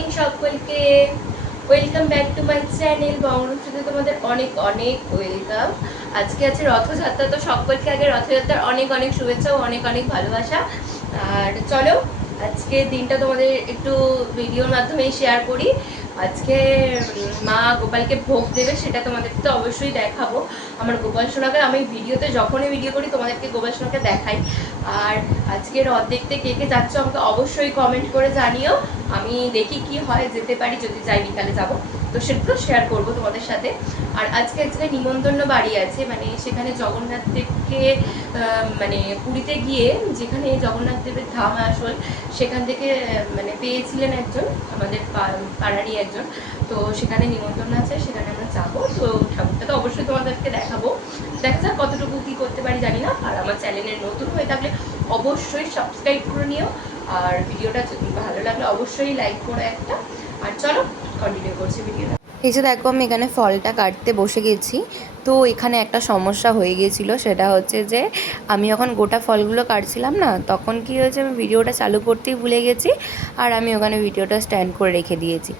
Morning সকলকে। Welcome back to my channel বঙ্গরূপসীতে তোমাদের অনেক অনেক ওয়েলকাম। আজকে আছে রথযাত্রা, তো সকলকে আগে রথযাত্রার অনেক অনেক শুভেচ্ছা ও অনেক অনেক ভালোবাসা। আর চলো আজকে দিনটা তোমাদের একটু ভিডিওর মাধ্যমে শেয়ার করি। আজকে মা গোপালকে ভোগ দেবে, সেটা তোমাদের তো অবশ্যই দেখাবো। আমার গোপাল সোনাকে আমি ভিডিওতে যখনই ভিডিও করি তোমাদেরকে গোপাল সোনাকে দেখাই। আর আজকে রথ দেখতে কে কে যাচ্ছ আমাকে অবশ্যই কমেন্ট করে জানিও। আমি দেখি কি হয়, যেতে পারি, যদি যাই বিকালে যাব তো সেটা তো শেয়ার করবো তোমাদের সাথে। আর আজকে নিমন্ত্রণ বাড়ি আছে, মানে সেখানে জগন্নাথ দেবকে মানে পুরীতে গিয়ে যেখানে জগন্নাথ দেবের ধাম আসল, সেখান থেকে মানে পেয়েছিলেন একজন আমাদের পাড়ারই একজন। তো সেখানে নিমন্ত্রণ আছে, সেখানে আমরা যাবো। তো ঠাকুরটা তো অবশ্যই তোমাদেরকে দেখাবো, দেখা যাক কতটুকু কী করতে পারি জানি না। আর আমার চ্যানেলে নতুন হয়ে থাকলে অবশ্যই সাবস্ক্রাইব করে নিও, আর ভিডিওটা ভালো লাগলে অবশ্যই লাইক করে একটা। আর চলো কন্টিনিউ করছি ভিডিওটা। এই যে দেখো আমি এখানে ফলটা কাটতে বসে গেছি। তো এখানে একটা সমস্যা হয়ে গিয়েছিলো, সেটা হচ্ছে যে আমি যখন গোটা ফলগুলো কাটছিলাম না, তখন কি হয়েছে, আমি ভিডিওটা চালু করতেই ভুলে গেছি আর আমি ওখানে ভিডিওটা স্ট্যান্ড করে রেখে দিয়েছি।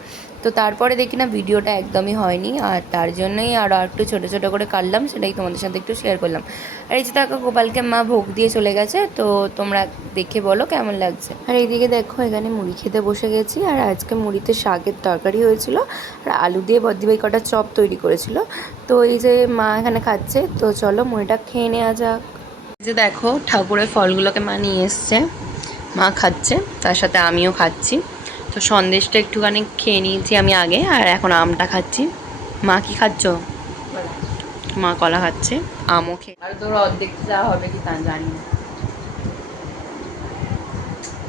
তো তারপরে দেখি না ভিডিওটা একদমই হয়নি, আর তার জন্যই আরও একটু ছোটো ছোটো করে কাটলাম, সেটাই তোমাদের সাথে একটু শেয়ার করলাম। আর এই যে দেখো গোপালকে মা ভোগ দিয়ে চলে গেছে, তো তোমরা দেখে বলো কেমন লাগছে। আর এইদিকে দেখো এখানে মুড়ি খেতে বসে গেছি, আর আজকে মুড়িতে শাকের তরকারি হয়েছিল আর আলু দিয়ে বদ্দিভাই কটা চপ তৈরি করেছিল। তো এই যে মা এখানে খাচ্ছে, তো চলো মুড়িটা খেয়ে নেওয়া যাক। এই যে দেখো ঠাকুরের ফলগুলোকে মা নিয়ে এসছে, মা খাচ্ছে, তার সাথে আমিও খাচ্ছি। তো সন্দেশটা একটুখানি খেয়ে নিয়েছি আমি আগে, আর এখন আমটা খাচ্ছি। মা কি খাচ্ছ? মা কলা খাচ্ছে, আমও খেয়ে। আর তোর অর্ধেক যাওয়া হবে কি তা জানি না।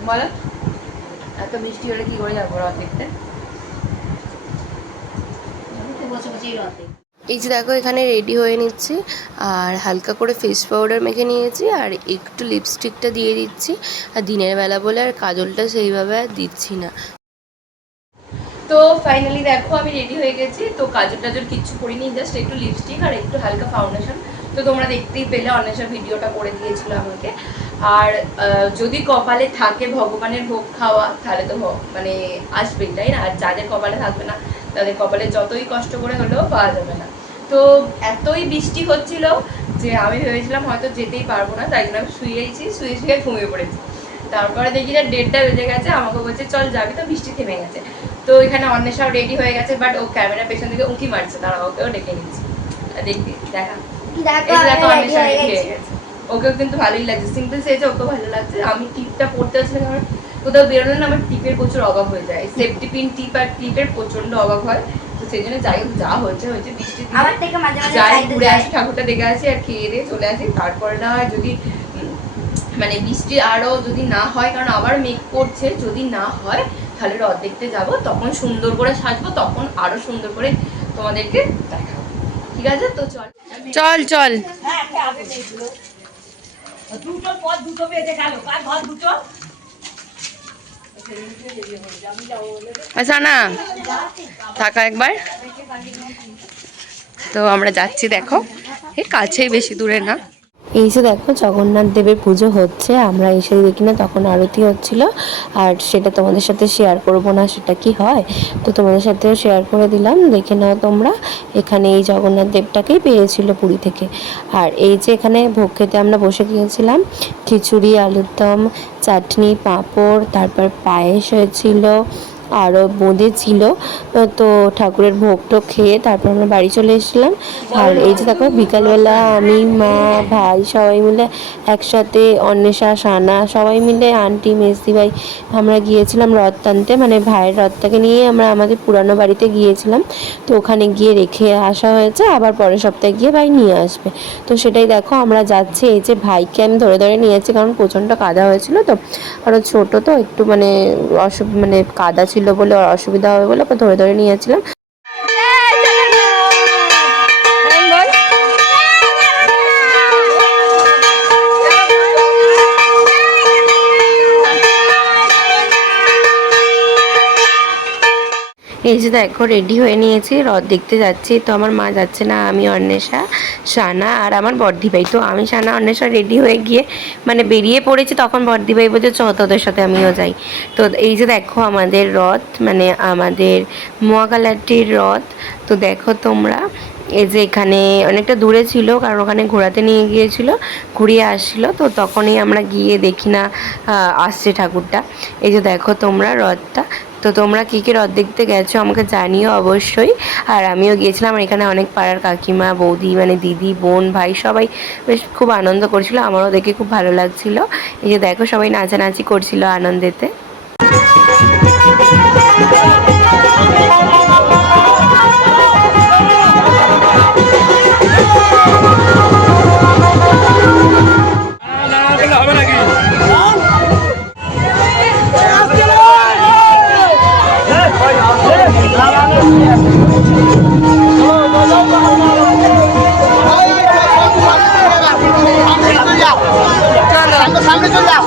বলো, এত বৃষ্টি হলে কি করে যাবো রথ দেখতে? এই যে দেখো এখানে রেডি হয়ে নিচ্ছি, আর হালকা করে ফেস পাউডার মেখে নিয়েছি, আর একটু লিপস্টিকটা দিয়ে দিচ্ছি। আর দিনের বেলা বলে আর কাজলটা সেইভাবে আর দিচ্ছি না। তো ফাইনালি দেখো আমি রেডি হয়ে গেছি। তো কাজল টাজল কিচ্ছু করিনি, জাস্ট একটু লিপস্টিক আর একটু হালকা ফাউন্ডেশন। তো তোমরা দেখতেই পেলে, অন্বেষা ভিডিওটা করে দিয়েছিল আমাকে। আর যদি কপালে থাকে ভগবানের ভোগ খাওয়া, তাহলে তো মানে আসবেই, তাই না? আর যাদের কপালে থাকবে না, তাদের কপালে যতই কষ্ট করে হলেও পাওয়া যাবে না। তো এতই বৃষ্টি হচ্ছিল যে আমি ভেবেছিলাম হয়তো যেতেই পারবো না, তাই জন্য আমি শুয়েছি, শুয়ে শুয়ে ঘুমিয়ে পড়েছি। তারপরে দেখি না 1:30টা বেজে গেছে, আমাকে বলছে চল যাবি, তো বৃষ্টি থেমে গেছে। তো এখানে অন্বেষাও রেডি হয়ে গেছে, বাট ও ক্যামেরা পেছন থেকে উঁকি মারছে, তারা ওকেও ডেকে নিচ্ছি। দেখবি, দেখা দেখো অন্বেষা রেডি হয়ে গেছে, ওকেও কিন্তু ভালোই লাগছে, সিম্পল সেজে ওকেও ভালো লাগছে। আমি টিপটা পড়তে হচ্ছে না, কারণ কোথাও বেরোলে না আমার টিপের প্রচুর অভাব হয়ে যায়, সেফটি পিন টিপ আর টিপের প্রচন্ড অভাব হয়। তো সেই জন্য যাই হোক, যা হচ্ছে হচ্ছে, বৃষ্টি যাই ঘুরে আসি, ঠাকুরটা দেখে আসি আর খেয়ে দিয়ে চলে আসি। তারপরে না হয় যদি মানে বৃষ্টি আরো যদি না হয়, কারণ আবার মেঘ করছে, যদি না হয় তাহলে রথ দেখতে যাবো, তখন সুন্দর করে সাজবো, তখন আরো সুন্দর করে তোমাদেরকে দেখাবো, ঠিক আছে? তো চল চল চল। আচ্ছা না থাকা একবার। তো আমরা যাচ্ছি, দেখো এই কাছেই, বেশি দূরে না। এই যে দেখো জগন্নাথ দেবের পুজো হচ্ছে, আমরা এসে দেখি না তখন আরতি হচ্ছিল, আর সেটা তোমাদের সাথে শেয়ার করব না, সেটা কি হয়, তো তোমাদের সাথেও শেয়ার করে দিলাম, দেখে নাও তোমরা। এখানে এই জগন্নাথ দেবটাকেই পেয়েছিল পুরী থেকে। আর এই যে এখানে ভোগ খেতে আমরা বসে গিয়েছিলাম, খিচুড়ি, আলুর দম, চাটনি, পাঁপড়, তারপর পায়েস হয়েছিল, আরও বোঁদে ছিল। তো ঠাকুরের ভোগটো খেয়ে তারপর আমরা বাড়ি চলে এসেছিলাম। আর এই যে দেখো বিকালবেলা আমি, মা, ভাই সবাই মিলে একসাথে, অন্বেষা, সানা সবাই মিলে, আন্টি, মেসদি ভাই, আমরা গিয়েছিলাম রথ টানতে, মানে ভাইয়ের রথটাকে নিয়ে আমরা আমাদের পুরানো বাড়িতে গিয়েছিলাম। তো ওখানে গিয়ে রেখে আসা হয়েছে, আবার পরের সপ্তাহে গিয়ে ভাই নিয়ে আসবে। তো সেটাই দেখো আমরা যাচ্ছি। এই যে ভাইকে আমি ধরে ধরে নিয়েছি, কারণ প্রচণ্ড কাদা হয়েছিল, তো আরও ছোটো তো একটু, মানে মানে কাদা ছিল বলে অসুবিধা হবে বলে ওকে ধরে ধরে নিয়েছিলাম। এই যে দেখো রেডি হয়ে নিয়েছি, রথ দেখতে যাচ্ছি। তো আমার মা যাচ্ছে না, আমি অন্বেষা, সানা আর আমার বর্দিভাই। তো আমি সানা অন্বেষা রেডি হয়ে গিয়ে মানে বেরিয়ে পড়েছি, তখন বর্দিভাই বলছে চ তোদের সাথে আমিও যাই। তো এই যে দেখো আমাদের রথ, মানে আমাদের মহাকালাটির রথ। তো দেখো তোমরা, এই যে এখানে অনেকটা দূরে ছিল, কারণ ওখানে ঘোরাতে নিয়ে গিয়েছিল, ঘুরিয়ে আসছিল। তো তখনই আমরা গিয়ে দেখি না আসছে ঠাকুরটা। এই যে দেখো তোমরা রথটা। তো তোমরা কী কী রথ দেখতে গেছো আমাকে জানিও অবশ্যই। আর আমিও গিয়েছিলাম, আর এখানে অনেক পাড়ার কাকিমা, বৌদি, মানে দিদি, বোন, ভাই সবাই বেশ খুব আনন্দ করছিল। আমারও দেখে খুব ভালো লাগছিল। এই যে দেখো সবাই নাচানাচি করছিল আনন্দেতে। সামনে চলে যাও।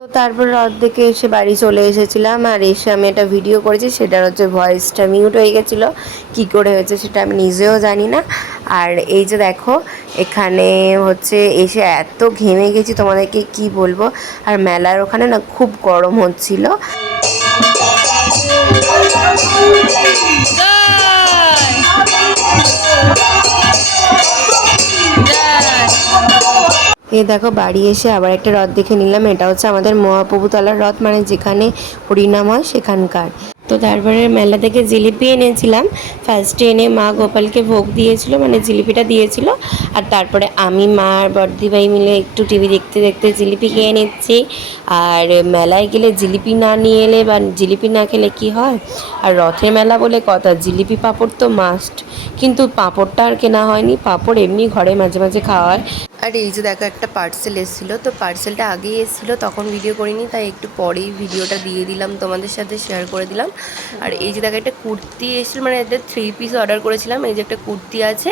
তো তারপর রথ দেখে এসে বাড়ি চলে এসেছিলাম, আর এসে আমি একটা ভিডিও করেছি, সেটার হচ্ছে ভয়েসটা মিউট হয়ে গেছিলো। কী করে হয়েছে সেটা আমি নিজেও জানি না। আর এই যে দেখো এখানে হচ্ছে এসে এত ঘেমে গেছি তোমাদেরকে কি বলবো। আর মেলার ওখানে না খুব গরম হচ্ছিল। এই দেখো বাড়ি এসে আবার একটা রথ দেখে নিলাম। এটা হচ্ছে আমাদের মহাপ্রভুতলার রথ, মানে যেখানে হরিনাম হয় সেখানকার। তো তারপরে মেলা থেকে জিলিপি এনেছিলাম। ফার্স্টে এনে মা গোপালকে ভোগ দিয়েছিল, মানে জিলিপিটা দিয়েছিল। আর তারপরে আমি, মা আর বর্দিভাই মিলে একটু টিভি দেখতে দেখতে জিলিপি খেয়ে নিচ্ছি। আর মেলায় গেলে জিলিপি না নিয়ে এলে বা জিলিপি না খেলে কি হয়। আর রথের মেলা বলে কথা, জিলিপি পাঁপড় তো মাস্ট। কিন্তু পাঁপড়টা আর কেনা হয়নি, পাঁপড় এমনি ঘরে মাঝে মাঝে খাওয়া হয়। আর এই যে দেখো একটা পার্সেল এসেছিলো, তো পার্সেলটা আগেই এসেছিলো, তখন ভিডিও করিনি, তাই একটু পরেই ভিডিওটা দিয়ে দিলাম, তোমাদের সাথে শেয়ার করে দিলাম। আর এই যে দেখো একটা কুর্তি এসেছিলো, মানে এদের 3 পিস অর্ডার করেছিলাম। এই যে একটা কুর্তি আছে,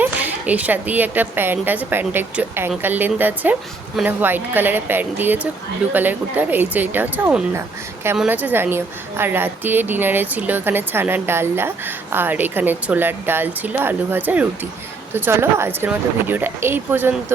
এর সাথেই একটা প্যান্ট আছে, প্যান্টটা একটু অ্যাঙ্কাল লেন্থ আছে, মানে হোয়াইট কালারের প্যান্ট দিয়েছে, ব্লু কালারের কুর্তি। আর এই যে এটা হচ্ছে ওড়না, কেমন আছে জানিও। আর রাত্রিরে ডিনারে ছিল এখানে ছানার ডালনা, আর এখানে ছোলার ডাল ছিল, আলু ভাজা, রুটি। তো চলো আজকের মতো ভিডিওটা এই পর্যন্ত।